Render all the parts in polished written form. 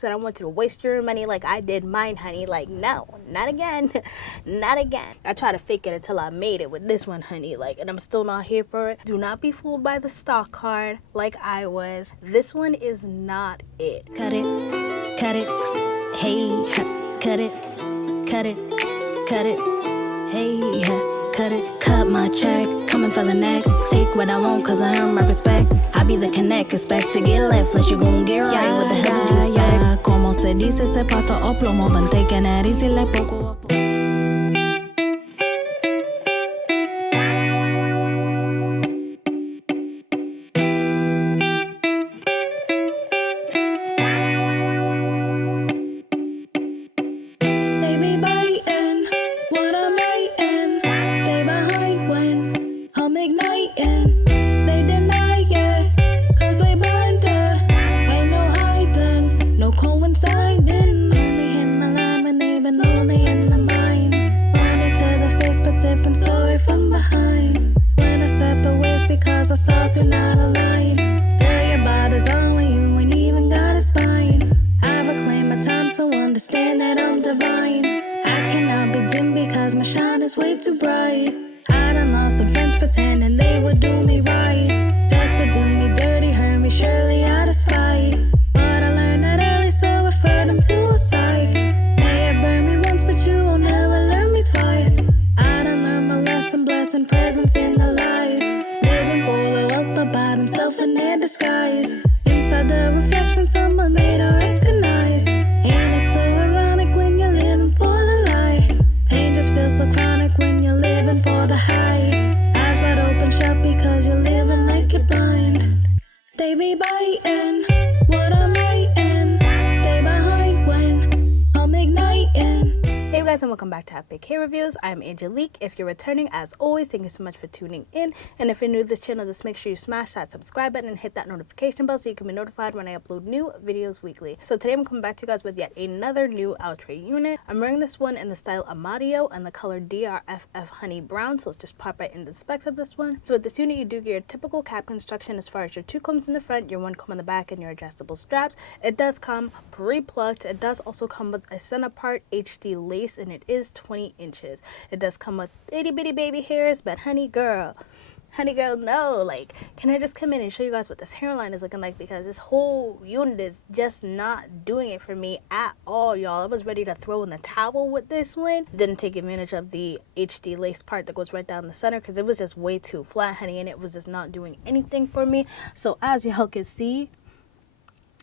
box and I want you to waste your money like I did mine, honey. Like, no, not again. Not again. I try to fake it until I made it with this one, honey. Like, and I'm still not here for it. Do not be fooled by the stock card like I was. This one is not it. Cut it, hey, cut it, hey, cut it. Cut my check, coming for the neck. Take what I want, cause I earn my respect. I be the connect, expect to get left, unless you gon' get right. What the hell did you expect? Como se dice, se pato o plomo, been taking it easy like poco. And welcome back to Epic Hair Reviews. I'm Angelique. If you're returning, as always, thank you so much for tuning in. And if you're new to this channel, just make sure you smash that subscribe button and hit that notification bell so you can be notified when I upload new videos weekly. So today I'm coming back to you guys with yet another new Outre unit. I'm wearing this one in the style Amadio and the color DRFFHNBRN. So let's just pop right into the specs of this one. So with this unit, you do get your typical cap construction as far as your 2 combs in the front, your 1 comb in the back, and your adjustable straps. It does come pre-plucked. It does also come with a center part HD lace, and it is 20 inches. It does come with itty bitty baby hairs, but honey girl, no, like, can I just come in and show you guys what this hairline is looking like, because this whole unit is just not doing it for me at all, y'all. I was ready to throw in the towel with this one. Didn't take advantage of the HD lace part that goes right down the center because it was just way too flat, honey, and it was just not doing anything for me. So as y'all can see,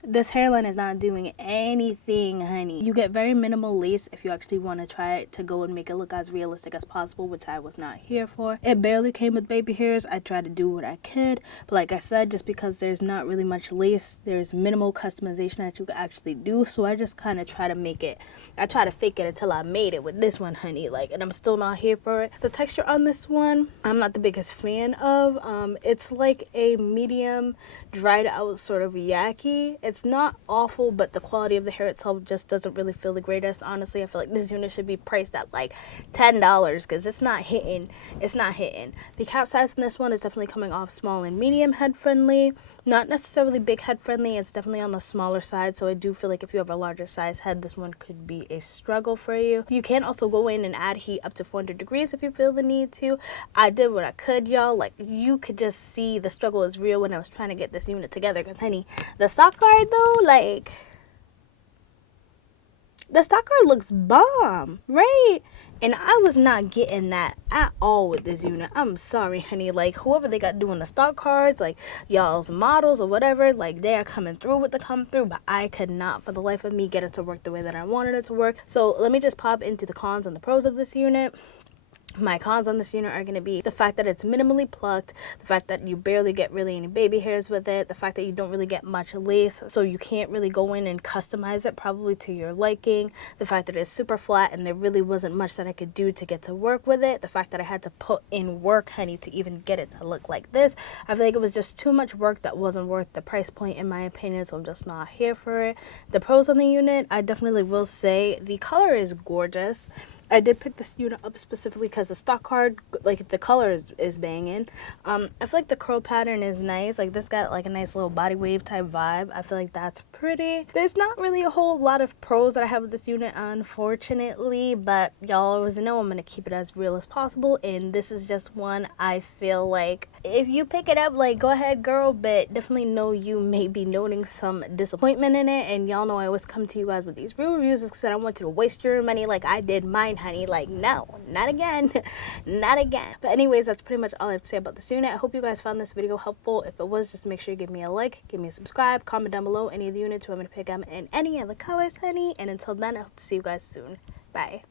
this hairline is not doing anything, honey. You get very minimal lace if you actually want to try to go and make it look as realistic as possible, which I was not here for. It barely came with baby hairs. I tried to do what I could, but like I said, just because there's not really much lace, there's minimal customization that you can actually do. So I just kind of try to make it, I try to fake it until I made it with this one, honey. Like, and I'm still not here for it. The texture on this one, I'm not the biggest fan of. It's like a medium dried out sort of yaki. It's not awful, but the quality of the hair itself just doesn't really feel the greatest. Honestly, I feel like this unit should be priced at like $10 because it's not hitting. The cap size in this one is definitely coming off small and medium head friendly. Not necessarily big head friendly. It's definitely on the smaller side, so I do feel like if you have a larger size head, this one could be a struggle for you. You can also go in and add heat up to 400 degrees if you feel the need to. I did what I could, y'all. Like, you could just see the struggle is real when I was trying to get this unit together, because honey, the stock card though, like, the stock card looks bomb, right? And I was not getting that at all with this unit. I'm sorry, honey. Like, whoever they got doing the stock cards, like y'all's models or whatever, like, they are coming through with the come through, but I could not for the life of me get it to work the way that I wanted it to work. So let me just pop into the cons and the pros of this unit. My cons on this unit are going to be the fact that it's minimally plucked, the fact that you barely get really any baby hairs with it, the fact that you don't really get much lace, so you can't really go in and customize it probably to your liking, the fact that it's super flat and there really wasn't much that I could do to get to work with it, the fact that I had to put in work, honey, to even get it to look like this. I feel like it was just too much work that wasn't worth the price point in my opinion, so I'm just not here for it. The pros on the unit, I definitely will say the color is gorgeous. I did pick this unit up specifically because the stock card, like the color is banging. I feel like the curl pattern is nice. Like this got like a nice little body wave type vibe. I feel like that's pretty. There's not really a whole lot of pros that I have with this unit, unfortunately, but y'all always know I'm gonna keep it as real as possible, and this is just one I feel like if you pick it up, like go ahead girl, but definitely know you may be noting some disappointment in it. And y'all know I always come to you guys with these real reviews because I don't want you to waste your money like I did mine, honey. Like no, not again. Not again. But anyways, that's pretty much all I have to say about this unit. I hope you guys found this video helpful. If it was, just make sure you give me a like, give me a subscribe, comment down below any of the units you want me to pick up in any of the colors, honey. And until then, I hope to see you guys soon. Bye.